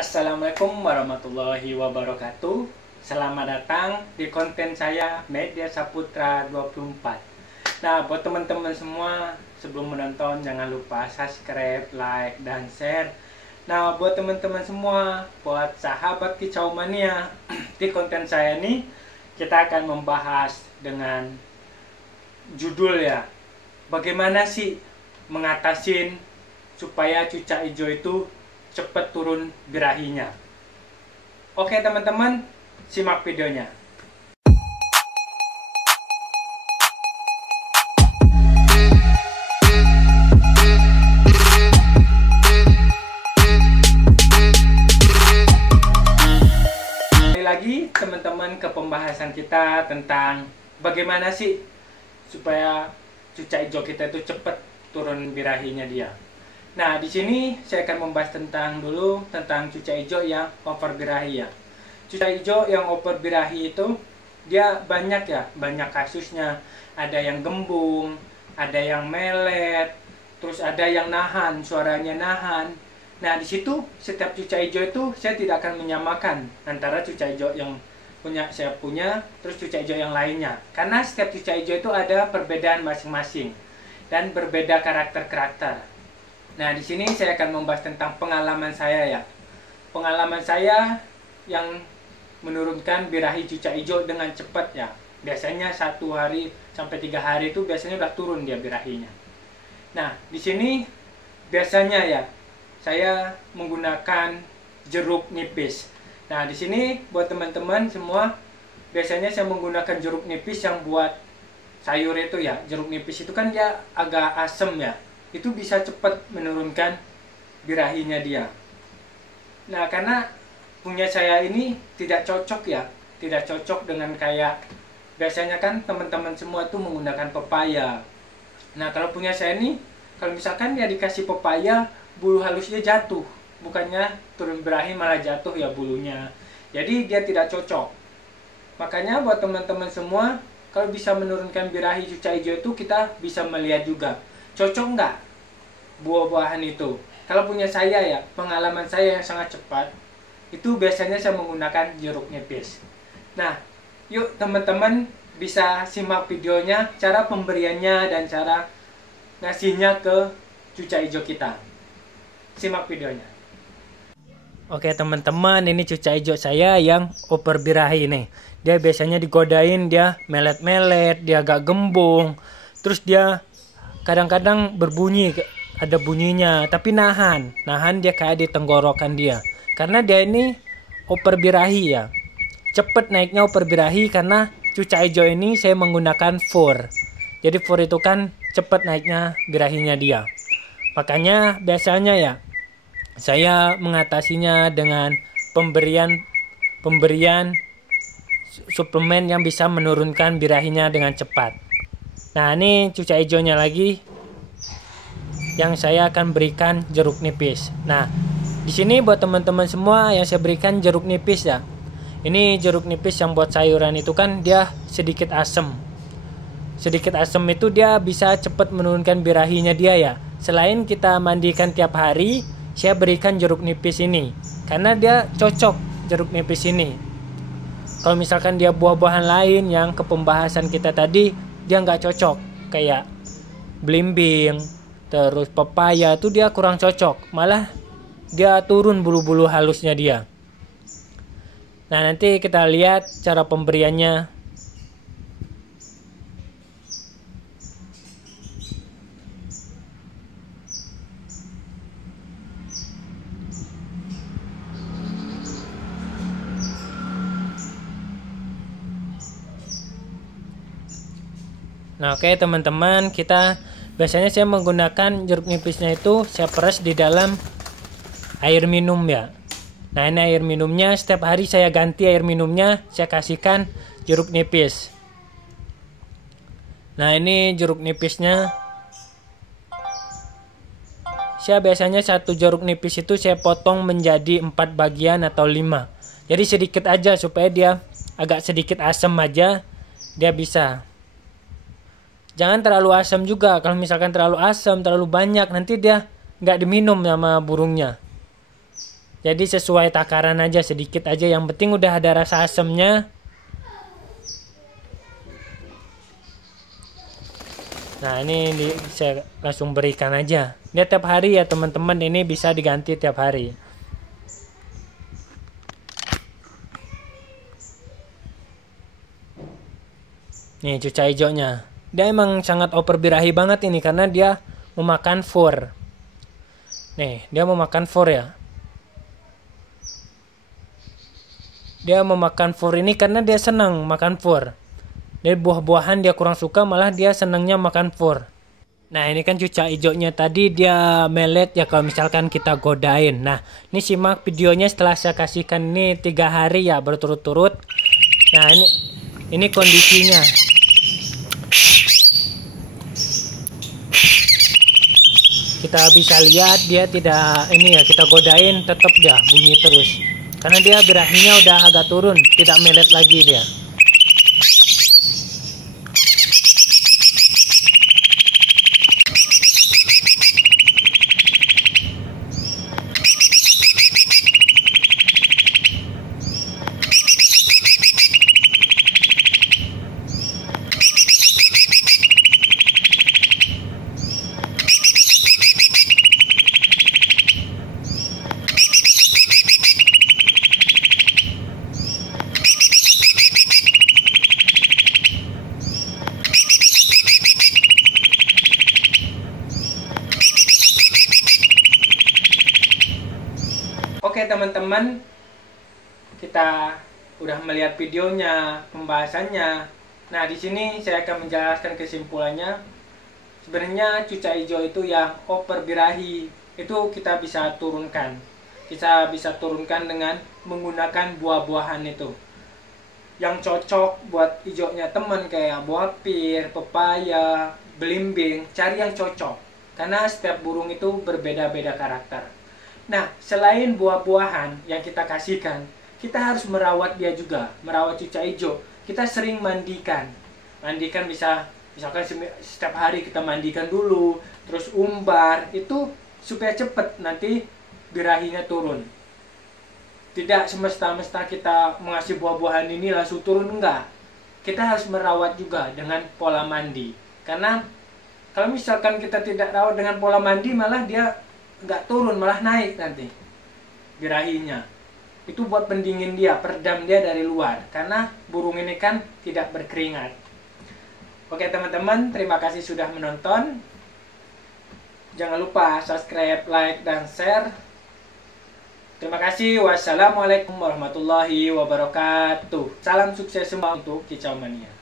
Assalamualaikum warahmatullahi wabarakatuh. Selamat datang di konten saya Media Saputra 24. Nah, buat teman-teman semua, sebelum menonton jangan lupa subscribe, like, dan share. Nah, buat teman-teman semua, buat sahabat Kicau Mania, di konten saya ini kita akan membahas dengan judul ya, bagaimana sih mengatasin supaya cucak hijau itu cepat turun birahinya. Oke teman-teman, simak videonya. Kembali lagi teman-teman ke pembahasan kita tentang bagaimana sih supaya cucak hijau kita itu cepat turun birahinya dia. Nah, di sini saya akan membahas tentang cucak hijau yang over birahi ya. Cucak hijau yang over birahi itu dia banyak kasusnya. Ada yang gembung, ada yang melet, terus ada yang nahan, suaranya nahan. Nah, di situ setiap cucak hijau itu saya tidak akan menyamakan antara cucak hijau yang saya punya terus cucak hijau yang lainnya. Karena setiap cucak hijau itu ada perbedaan masing-masing dan berbeda karakter-karakter. Nah, di sini saya akan membahas tentang pengalaman saya ya. Pengalaman saya yang menurunkan birahi cucak hijau dengan cepat ya. Biasanya 1 hari sampai 3 hari itu biasanya udah turun dia birahinya. Nah, di sini biasanya ya saya menggunakan jeruk nipis. Nah, di sini buat teman-teman semua, biasanya saya menggunakan jeruk nipis yang buat sayur itu ya. Jeruk nipis itu kan dia agak asem ya. Itu bisa cepat menurunkan birahinya dia. Nah, karena punya saya ini tidak cocok ya, tidak cocok dengan kayak biasanya kan teman-teman semua tuh menggunakan pepaya. Nah, kalau punya saya ini, kalau misalkan dia dikasih pepaya, bulu halusnya jatuh, bukannya turun birahi malah jatuh ya bulunya. Jadi dia tidak cocok. Makanya buat teman-teman semua, kalau bisa menurunkan birahi cucak hijau itu kita bisa melihat juga cocok nggak buah-buahan itu. Kalau punya saya ya, pengalaman saya yang sangat cepat, itu biasanya saya menggunakan jeruk nipis. Nah, yuk teman-teman bisa simak videonya, cara pemberiannya dan cara ngasihnya ke cucak hijau kita. Simak videonya. Oke teman-teman, ini cucak hijau saya yang over birahi nih. Dia biasanya digodain, dia melet-melet, dia agak gembung, terus dia kadang-kadang berbunyi, ada bunyinya, tapi nahan dia kayak di tenggorokan dia. Karena dia ini over birahi ya, cepet naiknya over birahi karena cucak hijau ini saya menggunakan fur. Jadi fur itu kan cepet naiknya birahinya dia. Makanya biasanya ya saya mengatasinya dengan pemberian suplemen yang bisa menurunkan birahinya dengan cepat. Nah, ini cucak hijaunya lagi yang saya akan berikan jeruk nipis. Nah, di sini buat teman-teman semua yang saya berikan jeruk nipis ya. Ini jeruk nipis yang buat sayuran itu kan dia sedikit asam. Sedikit asam itu dia bisa cepat menurunkan birahinya dia ya. Selain kita mandikan tiap hari, saya berikan jeruk nipis ini karena dia cocok jeruk nipis ini. Kalau misalkan dia buah-buahan lain yang ke pembahasan kita tadi, dia nggak cocok, kayak belimbing, terus pepaya itu dia kurang cocok, malah dia turun bulu-bulu halusnya dia. Nah, nanti kita lihat cara pemberiannya. Nah, oke teman-teman, biasanya saya menggunakan jeruk nipisnya itu saya peras di dalam air minum ya. Nah, ini air minumnya, setiap hari saya ganti air minumnya, saya kasihkan jeruk nipis. Nah, ini jeruk nipisnya. Saya biasanya satu jeruk nipis itu saya potong menjadi 4 bagian atau 5. Jadi sedikit aja supaya dia agak sedikit asam aja, dia bisa. Jangan terlalu asam juga. Kalau misalkan terlalu asam, terlalu banyak, nanti dia nggak diminum sama burungnya. Jadi sesuai takaran aja, sedikit aja, yang penting udah ada rasa asemnya. Nah ini saya langsung berikan aja. Dia tiap hari ya teman-teman, ini bisa diganti tiap hari. Nih cuca hijaunya. Dia emang sangat over birahi banget ini karena dia memakan fur. Nih dia memakan fur ya. Dia memakan fur ini karena dia senang makan fur. Dari buah-buahan dia kurang suka, malah dia senangnya makan fur. Nah ini kan cuca hijaunya tadi dia melet ya kalau misalkan kita godain. Nah ini simak videonya setelah saya kasihkan ini 3 hari ya berturut-turut. Nah ini kondisinya. Kita bisa lihat dia tidak ini ya, kita godain tetap dia bunyi terus. Karena dia birahinya udah agak turun, tidak melet lagi dia. Oke teman-teman, kita udah melihat videonya, pembahasannya. Nah di sini saya akan menjelaskan kesimpulannya. Sebenarnya cuca hijau itu yang over birahi itu kita bisa turunkan. Kita bisa turunkan dengan menggunakan buah-buahan itu. Yang cocok buat hijaunya teman kayak buah pir, pepaya, belimbing, cari yang cocok. Karena setiap burung itu berbeda-beda karakter. Nah, selain buah-buahan yang kita kasihkan, kita harus merawat dia juga, merawat cuca hijau. Kita sering mandikan. Mandikan misalkan setiap hari kita mandikan dulu, terus umbar, itu supaya cepat nanti birahinya turun. Tidak semesta-mesta kita mengasih buah-buahan ini langsung turun, enggak. Kita harus merawat juga dengan pola mandi. Karena kalau misalkan kita tidak rawat dengan pola mandi, malah dia nggak turun, malah naik nanti birahinya. Itu buat pendingin dia, peredam dia dari luar, karena burung ini kan tidak berkeringat. Oke teman-teman, terima kasih sudah menonton. Jangan lupa subscribe, like, dan share. Terima kasih. Wassalamualaikum warahmatullahi wabarakatuh. Salam sukses semua untuk Kicau Mania.